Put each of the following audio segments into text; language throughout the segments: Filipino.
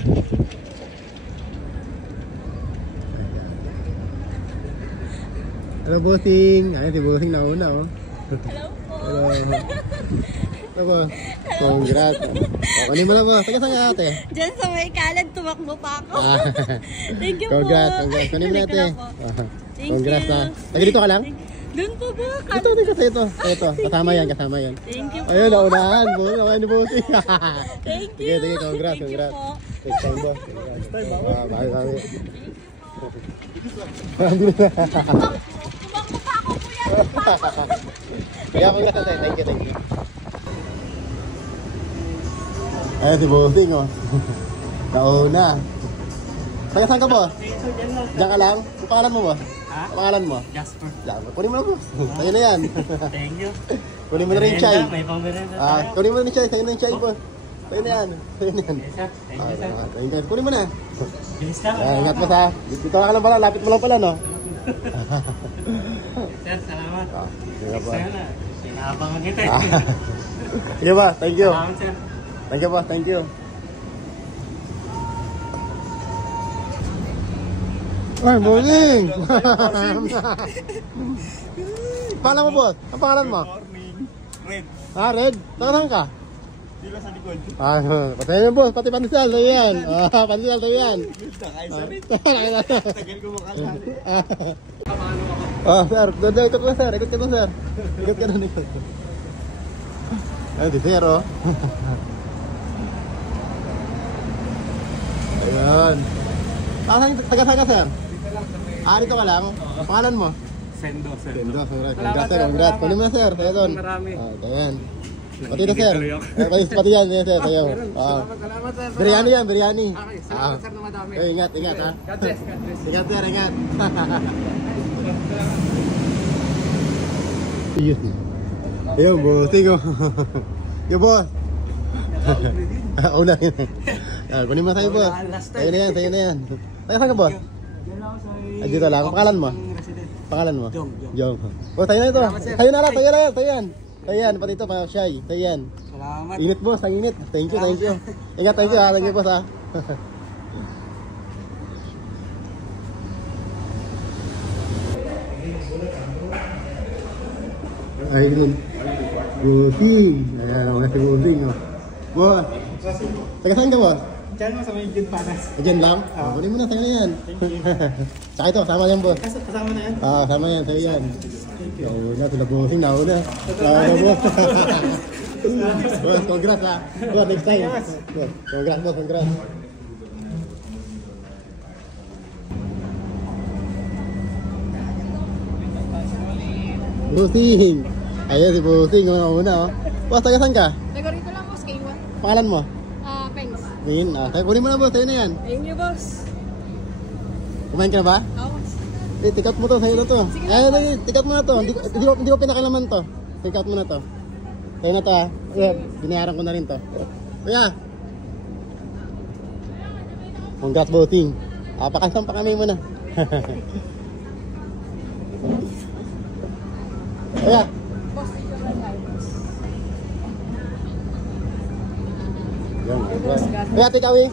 Hello, bossing. Ay, si bossing nauna, oh. Hello po. Hello. Hello, boss. Congrats. Kunin mo na, boss. Taga saan ka, ate? Diyan sa may kalan, tumakbo pa ako. Thank you Congrats, po. congrats. Kunin mo na, ate. Thank Congrats, you. ha. Taga dito ka lang? Doon po ba? Dito. Ito. Kasama yan, kasama yan. Thank you po. Ayun, naunahan. Naunahan ni bossing. Thank you. Sige, congrats, Thank you congrats. po. Next time, boss. Next time, bawi. Tumakbo pa ako, kuya. Kaya congrats, ate. Thank you. Ayun, si bossing, oh. Nauna. Taga saan ka, boss? Diyan ka lang? Ang pangalan mo, boss? Ha? Ang pangalan mo? Jasper. Kunin mo na, boss. Sa'yo na yan. Thank you. Kunin mo na rin yung chai. May pang-merenda tayo. Kunin mo na rin yung chai. Sa'yo na yung chai, boss. Sa'yo na yan. Yes, sir. Thank you, sir. Thank you. Kunin mo na. Bilis lang. Ingat mo sa. Dito ka lang pala. Lapit mo lang pala, no? Sir, salamat. Sige po. Sa'yo na. Pinaabangan kita. Sige ba? Thank you. Salamat, sir. Thank you, boss. Thank you. Ay, morning! Pangalan mo, boss? Ang pangalan mo? Morning. Red. Red? Saan ka? Di ba sa likod? Patayin mo, boss. Pati pandesal. Tayo yan. Pandesal, tayo yan. Nakaisa rin. Tagal Tagal ko makalari. sir. Ikot ka, sir. Ikot ka na, sir. Ikot ka na, ikot. Ay, di sir, oh. Ayan. Taga saan ka, sir? Dito ka lang. Ang pangalan mo? Sendo, sir. Congrats, sir. Congrats. Kunin mo na, sir. Tayo doon. Marami. Ayan. Pati na, sir. Pati yan, sir. Tayo. Salamat, sir. Biryani yan, biryani. Okay, salamat, sir, na madami. Ingat, ha. God bless, God bless. Ingat, sir. Ingat. Ayun, bossing, oh. Yo, boss. Una yun. Kunin mo sa'yo, boss. Sa'yo na yan. Tayo saan ka, boss? Dito lang. Ang pangalan mo? Pangalan mo? Jong. Boss, tayo na ito. Tayo na lang. Tayo yan. Pati ito, pa shy. Tayo yan. Salamat. Init, boss. Ang init. Thank you. Ingat, thank you, ha. Thank you, boss, ha. Ayun. Bossing. Ayan, mga si bossing, oh. Boss. Taga saan ka, boss? Diyan mo sa may Jun Panas. Diyan lang? Kunin mo na, sa'yo na yan. Tsaka ito, kasama yan, boss. Kasama na yan. Kasama yan, sa'yo yan. Nauna, sila bossing, nauna. Boss. Boss, congrats, ha. Boss, next time. Congrats, boss, congrats. Bossing. Ayan si bossing, una, oh. Boss, taga saan ka? Taga rito lang, boss. K1. Pangalan mo? Thanks. Tingin, kunin mo na, boss, sa'yo na yan. Thank you, boss. Kumain ka na ba? Boss. Tikat mo to, sa'yo na to. Tikat mo na to. Hindi ko pinakalaman to. Tikat mo na to. Sa'yo na to, ha. Binayaran ko na rin to. Kuya. Congrats, bossing. Pakasang pa kami muna. Kuya. Kuya, take away.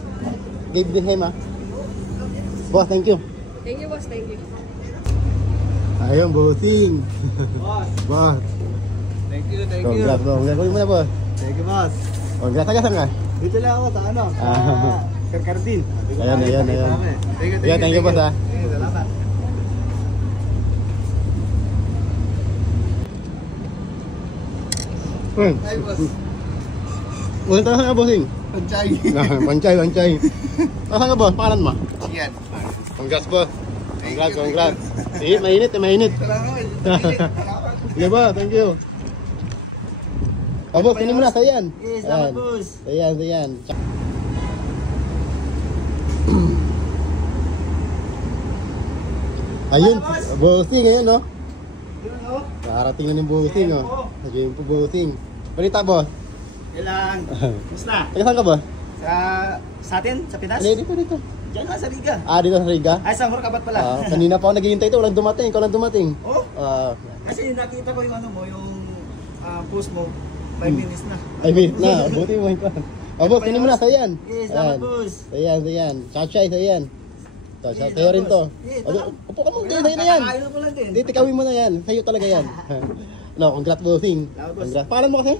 Give the him, ha. Boss, thank you. Thank you, boss. Thank you. Ayun, bossing. Boss. Thank you. Congrats, boss. Kunin mo na, boss. Thank you, boss. Congrats, taga saan ka? Dito lang ako sa ano? Karkardin. Ayan. Thank you, boss, ha. Salamat. Hi, boss. Boss, taga saan ka, bossing? Panchay. Panchay. Taga saan ka, boss? Pangalan mo? Yan. Congrats, boss. Congrats. Mainit. Salamat. Sige, boss. Thank you. Boss, kunin mo na. Sa'yo yan. Yes, salamat, boss. Sa'yo yan. Ayun, bossing ngayon, no? Nakarating na ng bossing, oh. Naging po bossing. Balita, boss. Kailan? Musta? Taga saan ka, boss? Sa atin? Sa Pinas? Dito. Diyan nga sa Riga. Dito sa Riga. Ay, sa Morcabat pala. Kanina pa ako naghihintay ito. Walang dumating. Ikaw lang dumating. Oh? Kasi nakita ko yung ano mo, yung post mo. 5 minutes na. Ay, wait na. Buti mo ito. Oh, boss, kunin mo na. Sa'yo yan. Yes, salamat, Ayan. boss. Sa'yo yan, sa'yo yan. Shoutout sa'yo yan. Sa'yo rin to. Upo ka mo. Sa'yo na yan. Kakain ko lang din. Hindi, tikawin mo na yan. Sa'yo talaga yan. No, congrats, bossing. Salamat, boss. Congrats. Pangalan mo kasi?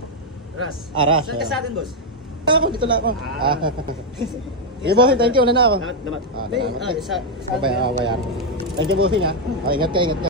Ras. Ras. Saan ka sa atin, boss? Ako, dito na ako. Sige, bossing. Thank you. Wala na ako. Damat. Ah, Hindi, salamat. sa Babayaran. Thank you, bossing ha. Oh, ingat ka, ingat ka.